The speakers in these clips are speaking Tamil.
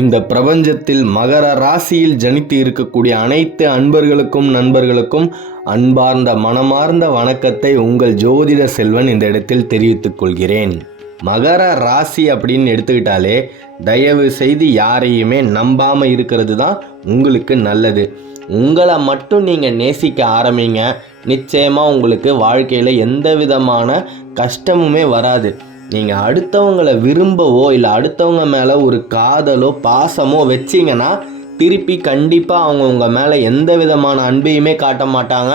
இந்த பிரபஞ்சத்தில் மகர ராசியில் ஜனித்து இருக்கக்கூடிய அனைத்து அன்பர்களுக்கும் நண்பர்களுக்கும் அன்பார்ந்த மனமார்ந்த வணக்கத்தை உங்கள் ஜோதிட செல்வன் இந்த இடத்தில் தெரிவித்துக் கொள்கிறேன். மகர ராசி அப்படின்னு எடுத்துக்கிட்டாலே தயவு செய்து யாரையுமே நம்பாமல் இருக்கிறது தான் உங்களுக்கு நல்லது. உங்களை மட்டும் நீங்கள் நேசிக்க ஆரம்பிங்க. நிச்சயமாக உங்களுக்கு வாழ்க்கையில் எந்த விதமான கஷ்டமுமே வராது. நீங்கள் அடுத்தவங்களை விரும்பவோ இல்லை அடுத்தவங்க மேலே ஒரு காதலோ பாசமோ வச்சிங்கன்னா திருப்பி கண்டிப்பாக அவங்க உங்கள் மேலே எந்த விதமான அன்பையுமே காட்ட மாட்டாங்க.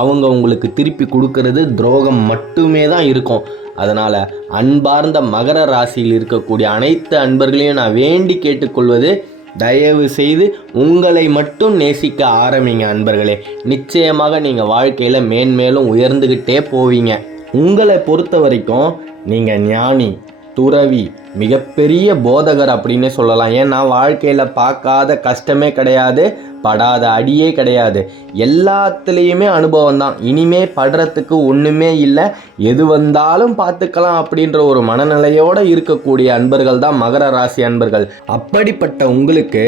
அவங்க உங்களுக்கு திருப்பி கொடுக்கறது துரோகம் மட்டுமே தான் இருக்கும். அதனால் அன்பார்ந்த மகர ராசியில் இருக்கக்கூடிய அனைத்து அன்பர்களையும் நான் வேண்டி கேட்டுக்கொள்வது தயவு செய்து உங்களை மட்டும் நேசிக்க ஆரம்பிங்க அன்பர்களே. நிச்சயமாக நீங்கள் வாழ்க்கையில் மேன்மேலும் உயர்ந்துக்கிட்டே போவீங்க. உங்களை பொறுத்த வரைக்கும் நீங்கள் ஞானி துறவி மிகப்பெரிய போதகர் அப்படின்னே சொல்லலாம். ஏன்னா வாழ்க்கையில் பார்க்காத கஷ்டமே கிடையாது படாத அடியே கிடையாது. எல்லாத்துலேயுமே அனுபவம் தான். இனிமே படுறதுக்கு ஒன்றுமே இல்லை. எது வந்தாலும் பார்த்துக்கலாம் அப்படின்ற ஒரு மனநிலையோடு இருக்கக்கூடிய அன்பர்கள் தான் மகர ராசி அன்பர்கள். அப்படிப்பட்ட உங்களுக்கு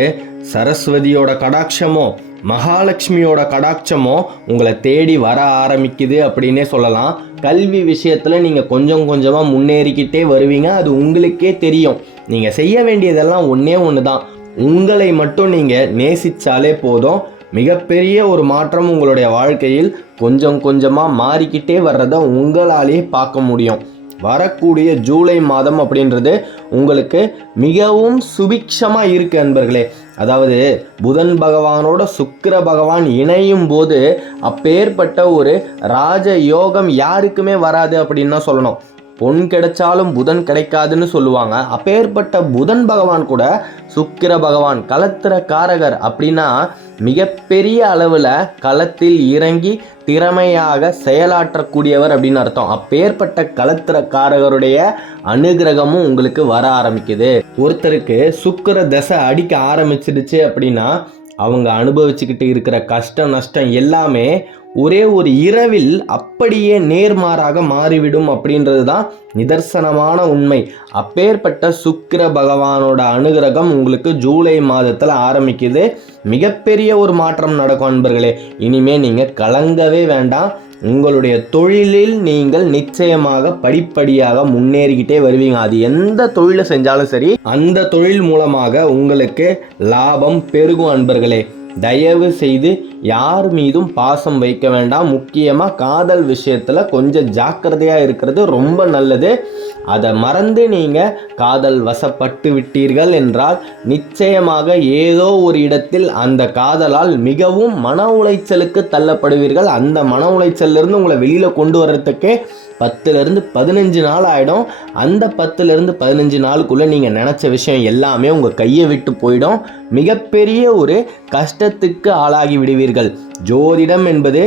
சரஸ்வதியோட கடாட்சமோ மகாலட்சுமியோட கடாட்சமோ உங்களை தேடி வர ஆரம்பிக்குது அப்படின்னே சொல்லலாம். கல்வி விஷயத்தில் நீங்கள் கொஞ்சம் கொஞ்சமாக முன்னேறிக்கிட்டே வருவீங்க. அது உங்களுக்கே தெரியும். நீங்கள் செய்ய வேண்டியதெல்லாம் ஒன்றே ஒன்று தான் உங்களை மட்டும் நீங்கள் நேசித்தாலே போதும். மிகப்பெரிய ஒரு மாற்றம் உங்களுடைய வாழ்க்கையில் கொஞ்சம் கொஞ்சமாக மாறிக்கிட்டே வர்றதை உங்களாலேயே பார்க்க முடியும். வரக்கூடிய ஜூலை மாதம் அப்படின்றது உங்களுக்கு மிகவும் சுபிக்ஷமாக இருக்குது அன்பர்களே. அதாவது புதன் பகவானோட சுக்கிர பகவான் இணையும் போது அப்பேற்பட்ட ஒரு ராஜ யோகம் யாருக்குமே வராது அப்படின்னு தான் சொல்லணும். பொன் கிடைச்சாலும் புதன் கிடைக்காதுன்னு சொல்லுவாங்க. அப்பேற்பட்ட புதன் பகவான் கூட சுக்கிர பகவான் களத்திர காரகர் அப்படின்னா மிகப்பெரிய அளவில் களத்தில் இறங்கி திறமையாக செயலாற்றக்கூடியவர் அப்படின்னு அர்த்தம். அப்பேற்பட்ட களத்திர காரகருடைய அனுகிரகமும் உங்களுக்கு வர ஆரம்பிக்குது. ஒருத்தருக்கு சுக்கிர தசை அடிக்க ஆரம்பிச்சிடுச்சு அப்படின்னா அவங்க அனுபவிச்சுக்கிட்டு இருக்கிற கஷ்டம் நஷ்டம் எல்லாமே ஒரே ஒரு இரவில் அப்படியே நேர்மாறாக மாறிவிடும் அப்படின்றது தான் நிதர்சனமான உண்மை. அப்பேற்பட்ட சுக்கிர பகவானோட அனுகிரகம் உங்களுக்கு ஜூலை மாதத்தில் ஆரம்பிக்குது. மிகப்பெரிய ஒரு மாற்றம் நடக்கும் அன்பர்களே. இனிமே நீங்கள் கலங்கவே வேண்டாம். உங்களுடைய தொழிலில் நீங்கள் நிச்சயமாக படிப்படியாக முன்னேறிக்கிட்டே வருவீங்க. அது எந்த தொழிலை செஞ்சாலும் சரி அந்த தொழில் மூலமாக உங்களுக்கு லாபம் பெருகும் அன்பர்களே. தயவு செய்து யார் மீதும் பாசம் வைக்க வேண்டாம். முக்கியமாக காதல் விஷயத்தில் கொஞ்சம் ஜாக்கிரதையாக இருக்கிறது ரொம்ப நல்லது. அதை மறந்து நீங்கள் காதல் வசப்பட்டு விட்டீர்கள் என்றால் நிச்சயமாக ஏதோ ஒரு இடத்தில் அந்த காதலால் மிகவும் மன உளைச்சலுக்கு தள்ளப்படுவீர்கள். அந்த மன உளைச்சல்லிருந்து உங்களை வெளியில் கொண்டு வர்றதுக்கே பத்துலேருந்து பதினஞ்சு நாள் ஆகிடும் அந்த பத்துலேருந்து பதினஞ்சு நாளுக்குள்ளே நீங்கள் நினச்ச விஷயம் எல்லாமே உங்கள் கையை விட்டு போயிடும். மிகப்பெரிய ஒரு கஷ்டத்துக்கு ஆளாகி விடுவீர்கள். ஜோதிடம் என்பது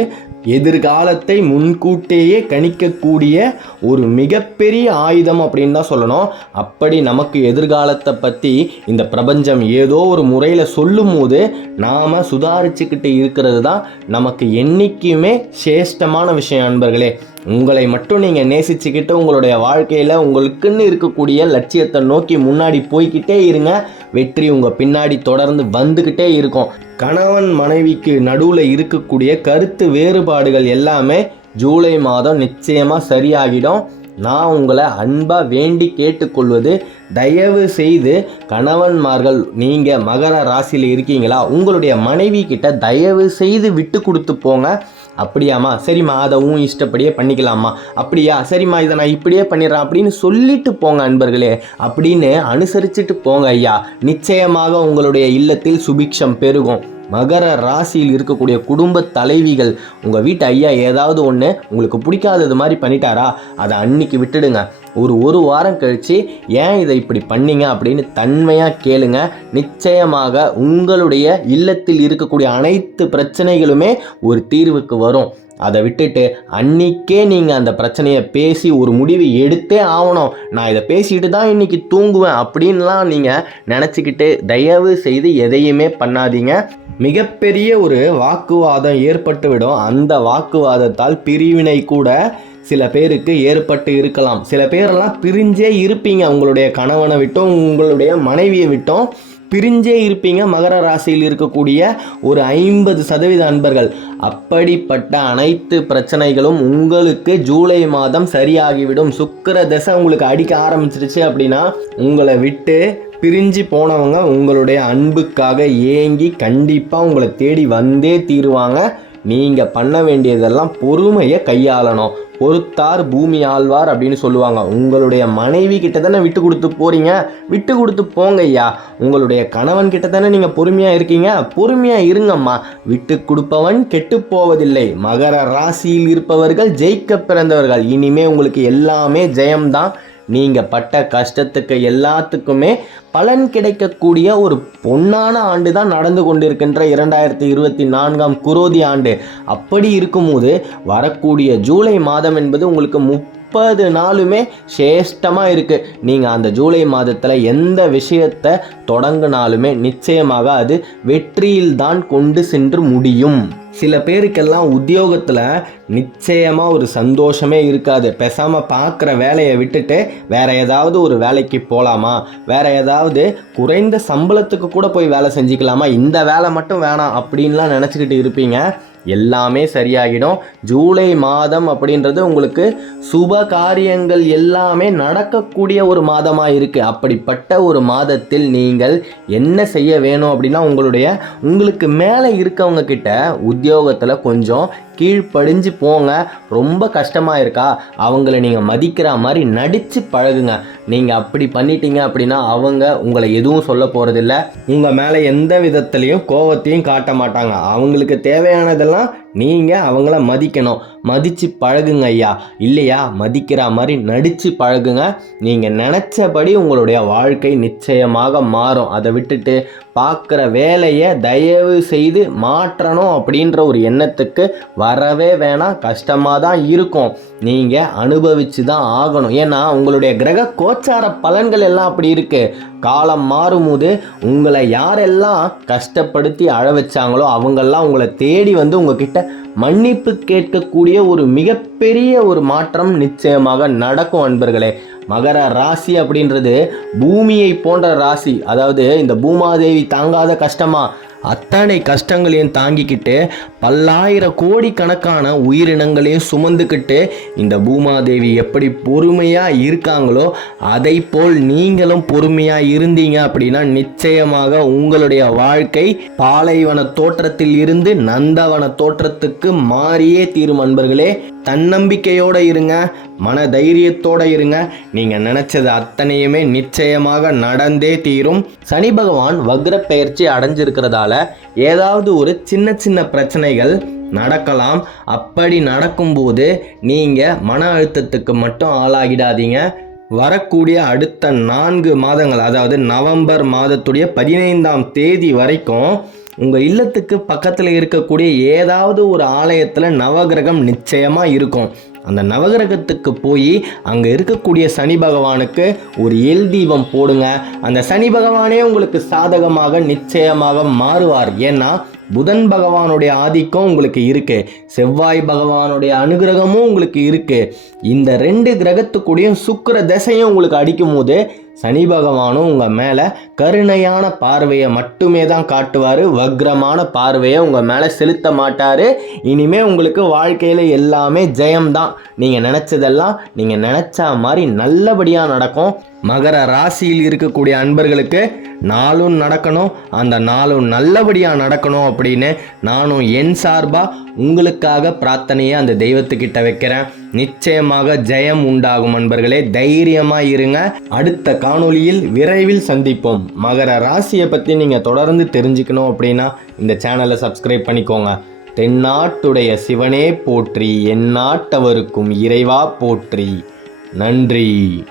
எதிர்காலத்தை முன்கூட்டியே கணிக்கக்கூடிய ஒரு மிகப்பெரிய ஆயுதம் அப்படின்னு தான் சொல்லணும். அப்படி நமக்கு எதிர்காலத்தை பற்றி இந்த பிரபஞ்சம் ஏதோ ஒரு முறையில் சொல்லும் போது நாம் சுதாரிச்சுக்கிட்டு இருக்கிறது தான் நமக்கு என்றைக்குமே சேஷ்டமான விஷயம் நண்பர்களே உங்களை மட்டும் நீங்கள் நேசிச்சுக்கிட்டு உங்களுடைய வாழ்க்கையில் உங்களுக்குன்னு இருக்கக்கூடிய லட்சியத்தை நோக்கி முன்னாடி போய்கிட்டே இருங்க. வெற்றி உங்கள் பின்னாடி தொடர்ந்து வந்துக்கிட்டே இருக்கும். கணவன் மனைவிக்கு நடுவில் இருக்கக்கூடிய கருத்து வேறுபாடுகள் எல்லாமே ஜூலை மாதம் நிச்சயமாக சரியாகிடும். நான் உங்களை அன்பாக வேண்டி கேட்டுக்கொள்வது தயவு செய்து கணவன்மார்கள் நீங்கள் மகர ராசியில் இருக்கீங்களா? உங்களுடைய மனைவி கிட்ட தயவு செய்து விட்டு கொடுத்து போங்க. அப்படியாம்மா சரிம்மா அதை உன் இஷ்டப்படியே பண்ணிக்கலாமா அப்படியா சரிம்மா இதை நான் இப்படியே பண்ணிடுறேன் அப்படின்னு சொல்லிட்டு போங்க அன்பர்களே. அப்படின்னு அனுசரிச்சுட்டு போங்க ஐயா. நிச்சயமாக உங்களுடைய இல்லத்தில் சுபிக்ஷம் பெருகும். மகர ராசியில் இருக்கக்கூடிய குடும்ப தலைவிகள் உங்கள் வீட்டு ஐயா ஏதாவது ஒன்று உங்களுக்கு பிடிக்காதது மாதிரி பண்ணிட்டாரா அதை அன்னைக்கு விட்டுடுங்க. ஒரு ஒரு வாரம் கழித்து ஏன் இதை இப்படி பண்ணீங்க அப்படின்னு தன்மையாக கேளுங்க. நிச்சயமாக உங்களுடைய இல்லத்தில் இருக்கக்கூடிய அனைத்து பிரச்சனைகளுமே ஒரு தீர்வுக்கு வரும். அதை விட்டுட்டு அன்னைக்கே நீங்கள் அந்த பிரச்சனையை பேசி ஒரு முடிவு எடுத்தே ஆகணும். நான் இதை பேசிட்டு தான் இன்றைக்கி தூங்குவேன் அப்படின்லாம் நீங்கள் நினச்சிக்கிட்டு தயவு செய்து எதையுமே பண்ணாதீங்க. மிகப்பெரிய ஒரு வாக்குவாதம் ஏற்பட்டுவிடும். அந்த வாக்குவாதத்தால் பிரிவினை கூட சில பேருக்கு ஏற்பட்டு இருக்கலாம். சில பேரெல்லாம் பிரிஞ்சே இருப்பீங்க. உங்களுடைய கணவனை விட்டும் உங்களுடைய மனைவியை விட்டும் பிரிஞ்சே இருப்பீங்க. மகர ராசியில் இருக்கக்கூடிய ஒரு ஐம்பது சதவீத அன்பர்கள். அப்படிப்பட்ட அனைத்து பிரச்சனைகளும் உங்களுக்கு ஜூலை மாதம் சரியாகிவிடும். சுக்கிர தசை உங்களுக்கு அடிக்க ஆரம்பிச்சிருச்சு அப்படின்னா உங்களை விட்டு பிரிஞ்சு போனவங்க உங்களுடைய அன்புக்காக ஏங்கி கண்டிப்பாக உங்களை தேடி வந்தே தீருவாங்க. நீங்கள் பண்ண வேண்டியதெல்லாம் பொறுமையை கையாளணும். பொறுத்தார் பூமி ஆழ்வார் அப்படின்னு சொல்லுவாங்க. உங்களுடைய மனைவி கிட்ட தானே விட்டு கொடுத்து போகிறீங்க விட்டு கொடுத்து போங்க ஐயா. உங்களுடைய கணவன் கிட்ட தானே நீங்கள் பொறுமையாக இருக்கீங்க? பொறுமையாக இருங்கம்மா. விட்டு கொடுப்பவன் கெட்டு போவதில்லை. மகர ராசியில் இருப்பவர்கள் ஜெயிக்க பிறந்தவர்கள். இனிமே உங்களுக்கு எல்லாமே ஜெயம்தான். நீங்கள் பட்ட கஷ்டத்துக்கு எல்லாத்துக்குமே பலன் கிடைக்கக்கூடிய ஒரு பொன்னான ஆண்டு தான் நடந்து கொண்டிருக்கின்ற இரண்டாயிரத்தி இருபத்தி நான்காம் குரோதி ஆண்டு. அப்படி இருக்கும்போது வரக்கூடிய ஜூலை மாதம் என்பது உங்களுக்கு முப்பது நாளுமே சேஷ்டமாக இருக்குது நீங்கள் அந்த ஜூலை மாதத்தில் எந்த விஷயத்தை தொடங்கினாலுமே நிச்சயமாக அது வெற்றியில்தான் கொண்டு சென்று முடியும். சில பேருக்கெல்லாம் உத்தியோகத்தில் நிச்சயமாக ஒரு சந்தோஷமே இருக்காது. பேசாமல் பார்க்குற வேலையை விட்டுட்டு வேற ஏதாவது ஒரு வேலைக்கு போகலாமா வேற ஏதாவது குறைந்த சம்பளத்துக்கு கூட போய் வேலை செஞ்சுக்கலாமா? இந்த வேலை மட்டும் வேணாம் அப்படின்லாம் நினச்சிக்கிட்டு இருப்பீங்க. எல்லாமே சரியாகிடும். ஜூலை மாதம் அப்படின்றது உங்களுக்கு சுப காரியங்கள் எல்லாமே நடக்கக்கூடிய ஒரு மாதமாக இருக்குது அப்படிப்பட்ட ஒரு மாதத்தில் நீங்கள் என்ன செய்ய வேணும் அப்படின்னா உங்களுடைய உங்களுக்கு மேலே இருக்கவங்க கிட்ட உத்தியோகத்தில் கொஞ்சம் கீழ்ப்படிஞ்சு போங்க. ரொம்ப கஷ்டமாக இருக்கா? அவங்கள நீங்கள் மதிக்கிற மாதிரி நடித்து பழகுங்க. நீங்கள் அப்படி பண்ணிட்டீங்க அப்படின்னா அவங்க உங்களை எதுவும் சொல்ல போகிறதில்ல உங்கள் மேலே எந்த விதத்துலேயும் கோவத்தையும் காட்ட மாட்டாங்க. அவங்களுக்கு தேவையானதெல்லாம் நீங்கள் அவங்கள மதிக்கணும். மதித்து பழகுங்க ஐயா. இல்லையா? மதிக்கிற மாதிரி நடித்து பழகுங்க. நீங்கள் நினச்சபடி உங்களுடைய வாழ்க்கை நிச்சயமாக மாறும். அதை விட்டுட்டு பார்க்குற வேலையை தயவு செய்து மாற்றணும் அப்படின்ற ஒரு எண்ணத்துக்கு வரவே வேணாம் கஷ்டமாக தான் இருக்கும். நீங்கள் அனுபவித்து தான் ஆகணும். ஏன்னா உங்களுடைய கிரக கோச்சார பலன்கள் எல்லாம் அப்படி இருக்குது காலம் மாறும்போது உங்களை யாரெல்லாம் கஷ்டப்படுத்தி அழ வச்சாங்களோ அவங்கெல்லாம் உங்களை தேடி வந்து உங்ககிட்ட மன்னிப்பு கேட்கக்கூடிய ஒரு மிகப்பெரிய ஒரு மாற்றம் நிச்சயமாக நடக்கும் அன்பர்களே. மகர ராசி அப்படின்றது பூமியை போன்ற ராசி. அதாவது இந்த பூமாதேவி தாங்காத கஷ்டமாக அத்தனை கஷ்டங்களையும் தாங்கிக்கிட்டு பல்லாயிர கோடி கணக்கான உயிரினங்களையும் சுமந்துக்கிட்டு இந்த பூமாதேவி எப்படி பொறுமையாக இருக்காங்களோ அதை போல் நீங்களும் பொறுமையாக இருந்தீங்க அப்படின்னா நிச்சயமாக உங்களுடைய வாழ்க்கை பாலைவன தோற்றத்தில் இருந்து நந்தவன தோற்றத்துக்கு மாறியே தீரும் அன்பர்களே. தன்னம்பிக்கையோடு இருங்க. மன தைரியத்தோடு இருங்க. நீங்கள் நினச்சது அத்தனையுமே நிச்சயமாக நடந்தே தீரும். சனி பகவான் வக்ர பெயர்ச்சி அடைஞ்சிருக்கிறதால ஏதாவது ஒரு சின்ன சின்ன பிரச்சனைகள் நடக்கலாம். அப்படி நடக்கும்போது நீங்கள் மன அழுத்தத்துக்கு மட்டும் ஆளாகிடாதீங்க. வரக்கூடிய அடுத்த நான்கு மாதங்கள் அதாவது நவம்பர் மாதத்துடைய பதினைந்தாம் தேதி வரைக்கும் உங்கள் இல்லத்துக்கு பக்கத்தில் இருக்கக்கூடிய ஏதாவது ஒரு ஆலயத்தில் நவகிரகம் நிச்சயமாக இருக்கும். அந்த நவகிரகத்துக்கு போய் அங்கே இருக்கக்கூடிய சனி பகவானுக்கு ஒரு எல் தீபம் போடுங்க. அந்த சனி பகவானே உங்களுக்கு சாதகமாக நிச்சயமாக மாறுவார். ஏன்னா புதன் பகவானுடைய ஆதிக்கம் உங்களுக்கு இருக்கு. செவ்வாய் பகவானுடைய அனுகிரகமும் உங்களுக்கு இருக்கு. இந்த ரெண்டு கிரகத்துக்கூடயும் சுக்கிர திசையும் உங்களுக்கு அடிக்கும் போது சனி பகவானும் உங்கள் மேலே கருணையான பார்வையை மட்டுமே தான் காட்டுவார். வக்ரமான பார்வையை உங்கள் மேலே செலுத்த மாட்டார். இனிமே உங்களுக்கு வாழ்க்கையில் எல்லாமே ஜெயம்தான் நீங்கள் நினச்சதெல்லாம் நீங்கள் நினச்ச மாதிரி நல்லபடியாக நடக்கும். மகர ராசியில் இருக்கக்கூடிய அன்பர்களுக்கு நாளும் நடக்கணும். அந்த நாளும் நல்லபடியாக நடக்கணும் அப்படின்னு நானும் என் சார்பாக உங்களுக்காக பிரார்த்தனையை அந்த தெய்வத்துக்கிட்ட வைக்கிறேன். நிச்சயமாக ஜெயம் உண்டாகும் அன்பர்களே தைரியமாக இருங்க. அடுத்த காணொளியில் விரைவில் சந்திப்போம். மகர ராசியை பற்றி நீங்கள் தொடர்ந்து தெரிஞ்சுக்கணும் அப்படின்னா இந்த சேனலை சப்ஸ்கிரைப் பண்ணிக்கோங்க. தென்னாட்டுடைய சிவனே போற்றி எந்நாட்டவருக்கும் இறைவா போற்றி. நன்றி.